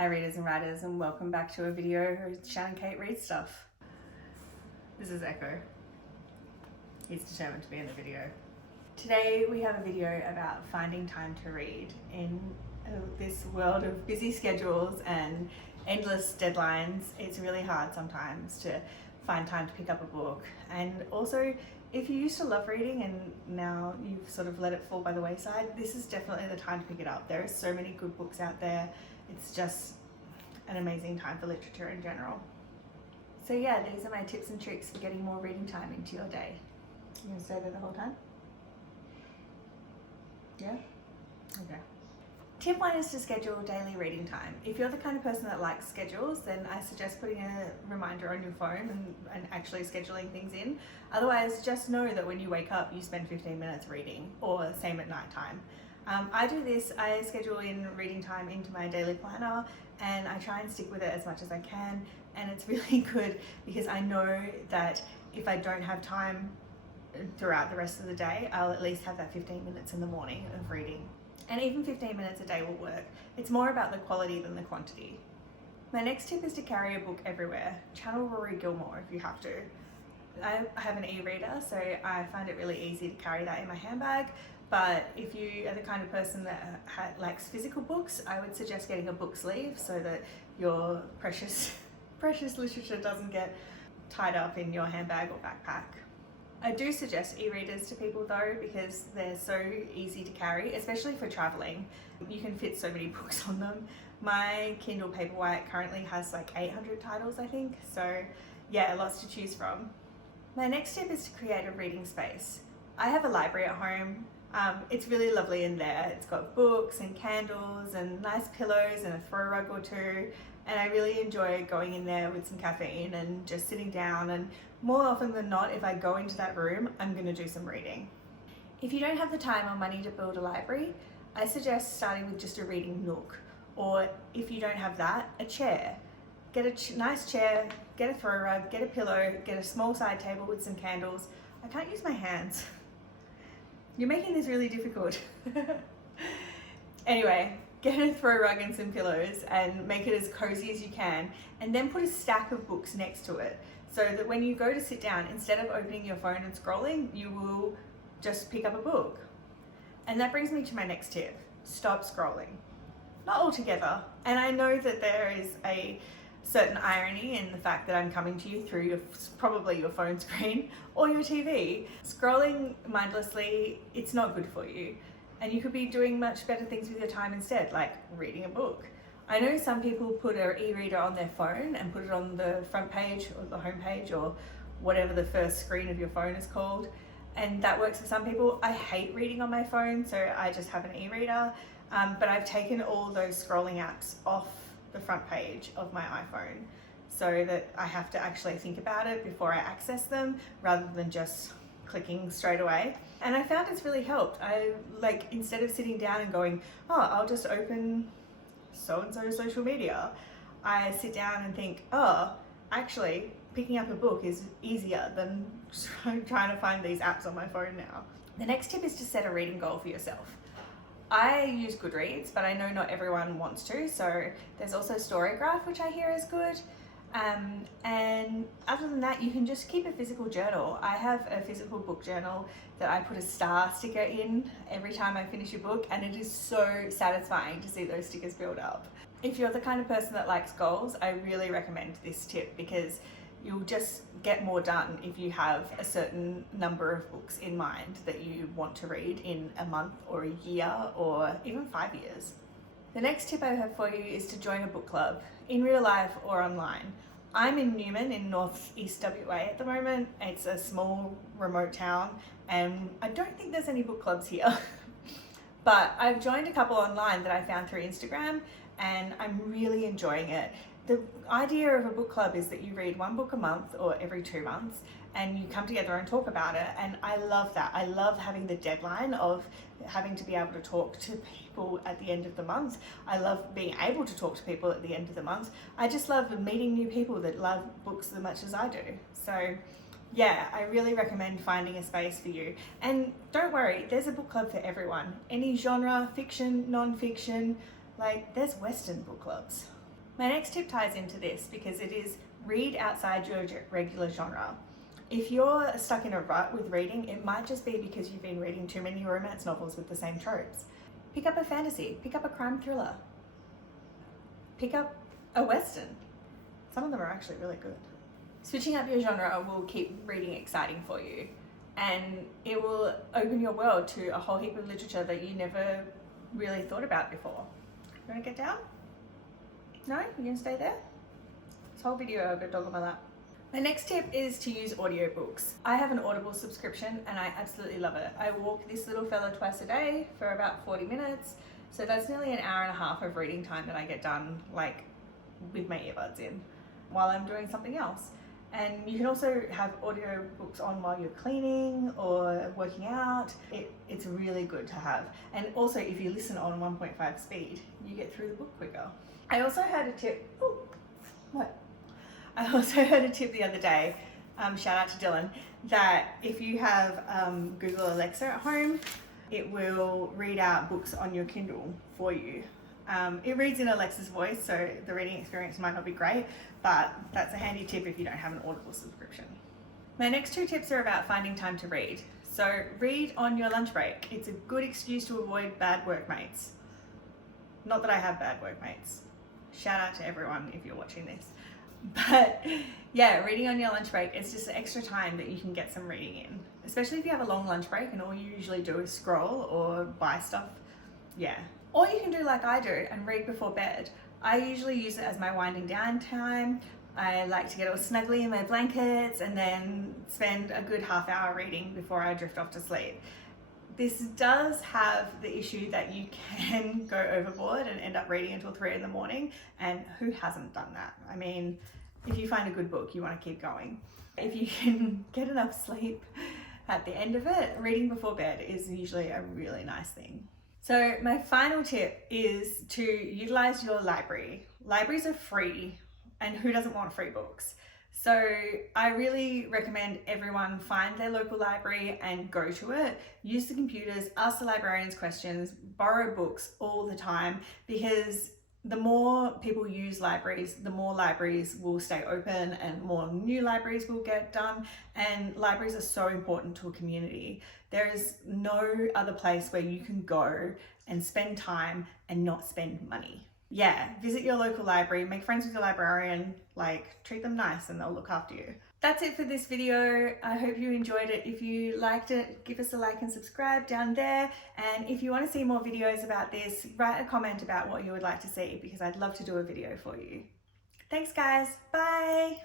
Hi readers and writers, and welcome back to a video where Shannon Kate reads stuff. This is Echo. He's determined to be in the video. Today we have a video about finding time to read. In this world of busy schedules and endless deadlines, it's really hard sometimes to find time to pick up a book. And also, if you used to love reading and now you've sort of let it fall by the wayside, this is definitely the time to pick it up. There are so many good books out there. It's just an amazing time for literature in general. So yeah, these are my tips and tricks for getting more reading time into your day. You gonna stay there the whole time? Yeah? Okay. Tip 1 is to schedule daily reading time. If you're the kind of person that likes schedules, then I suggest putting a reminder on your phone and actually scheduling things in. Otherwise, just know that when you wake up, you spend 15 minutes reading, or same at night time. I do this, I schedule in reading time into my daily planner and I try and stick with it as much as I can, and it's really good because I know that if I don't have time throughout the rest of the day, I'll at least have that 15 minutes in the morning of reading. And even 15 minutes a day will work. It's more about the quality than the quantity. My next tip is to carry a book everywhere. Channel Rory Gilmore if you have to. I have an e-reader, so I find it really easy to carry that in my handbag. But if you are the kind of person that likes physical books, I would suggest getting a book sleeve so that your precious literature doesn't get tied up in your handbag or backpack. I do suggest e-readers to people though, because they're so easy to carry, especially for traveling. You can fit so many books on them. My Kindle Paperwhite currently has like 800 titles, I think. So yeah, lots to choose from. My next tip is to create a reading space. I have a library at home. It's really lovely in there. It's got books and candles and nice pillows and a throw rug or two. And I really enjoy going in there with some caffeine and just sitting down, and more often than not, if I go into that room, I'm going to do some reading. If you don't have the time or money to build a library, I suggest starting with just a reading nook, or if you don't have that, a chair. Get a nice chair, get a throw rug, get a pillow, get a small side table with some candles. I can't use my hands. You're making this really difficult. Anyway, get a throw rug and some pillows and make it as cozy as you can, and then put a stack of books next to it so that when you go to sit down, instead of opening your phone and scrolling, you will just pick up a book. And that brings me to my next tip: stop scrolling. Not altogether, and I know that there is a certain irony in the fact that I'm coming to you through probably your phone screen or your TV. Scrolling mindlessly, it's not good for you. And you could be doing much better things with your time instead, like reading a book. I know some people put an e-reader on their phone and put it on the front page or the home page or whatever the first screen of your phone is called. And that works for some people. I hate reading on my phone, so I just have an e-reader. But I've taken all those scrolling apps off the front page of my iPhone so that I have to actually think about it before I access them rather than just clicking straight away. And I found it's really helped. Instead of sitting down and going, oh, I'll just open so-and-so social media, I sit down and think, oh, actually picking up a book is easier than trying to find these apps on my phone now. The next tip is to set a reading goal for yourself. I use Goodreads, but I know not everyone wants to, so there's also Storygraph, which I hear is good. And other than that, you can just keep a physical journal. I have a physical book journal that I put a star sticker in every time I finish a book, and it is so satisfying to see those stickers build up. If you're the kind of person that likes goals, I really recommend this tip because you'll just get more done if you have a certain number of books in mind that you want to read in a month or a year or even 5 years. The next tip I have for you is to join a book club, in real life or online. I'm in Newman in northeast WA at the moment. It's a small remote town and I don't think there's any book clubs here. But I've joined a couple online that I found through Instagram and I'm really enjoying it. The idea of a book club is that you read one book a month or every 2 months and you come together and talk about it, and I love that. I love having the deadline of having to be able to talk to people at the end of the month. I love being able to talk to people at the end of the month. I just love meeting new people that love books as much as I do. So yeah, I really recommend finding a space for you. And don't worry, there's a book club for everyone. Any genre, fiction, non-fiction, there's Western book clubs. My next tip ties into this because it is read outside your regular genre. If you're stuck in a rut with reading, it might just be because you've been reading too many romance novels with the same tropes. Pick up a fantasy, pick up a crime thriller, pick up a western. Some of them are actually really good. Switching up your genre will keep reading exciting for you, and it will open your world to a whole heap of literature that you never really thought about before. You want to get down? No? You gonna stay there? This whole video I've got a dog on my lap. My next tip is to use audiobooks. I have an Audible subscription and I absolutely love it. I walk this little fella twice a day for about 40 minutes. So that's nearly an hour and a half of reading time that I get done, like with my earbuds in, while I'm doing something else. And you can also have audiobooks on while you're cleaning or working out. It's really good to have. And also if you listen on 1.5 speed, you get through the book quicker. I also heard a tip, I also heard a tip the other day, shout out to Dylan, that if you have Google Alexa at home, it will read out books on your Kindle for you. It reads in Alexa's voice, so the reading experience might not be great, but that's a handy tip if you don't have an Audible subscription. My next two tips are about finding time to read. So read on your lunch break. It's a good excuse to avoid bad workmates. Not that I have bad workmates. Shout out to everyone if you're watching this. But yeah, reading on your lunch break is just extra time that you can get some reading in, especially if you have a long lunch break and all you usually do is scroll or buy stuff. Yeah. Or you can do like I do and read before bed. I usually use it as my winding down time. I like to get all snuggly in my blankets and then spend a good half hour reading before I drift off to sleep. This does have the issue that you can go overboard and end up reading until 3 in the morning, and who hasn't done that? I mean, if you find a good book, you want to keep going. If you can get enough sleep at the end of it, reading before bed is usually a really nice thing. So my final tip is to utilize your library. Libraries are free, and who doesn't want free books? So I really recommend everyone find their local library and go to it. Use the computers, ask the librarians questions, borrow books all the time, because the more people use libraries, the more libraries will stay open and more new libraries will get done. And libraries are so important to a community. There is no other place where you can go and spend time and not spend money. Yeah, visit your local library, make friends with your librarian, like treat them nice and they'll look after you. That's it for this video. I hope you enjoyed it. If you liked it, give us a like and subscribe down there. And if you want to see more videos about this, write a comment about what you would like to see, because I'd love to do a video for you. Thanks guys, bye.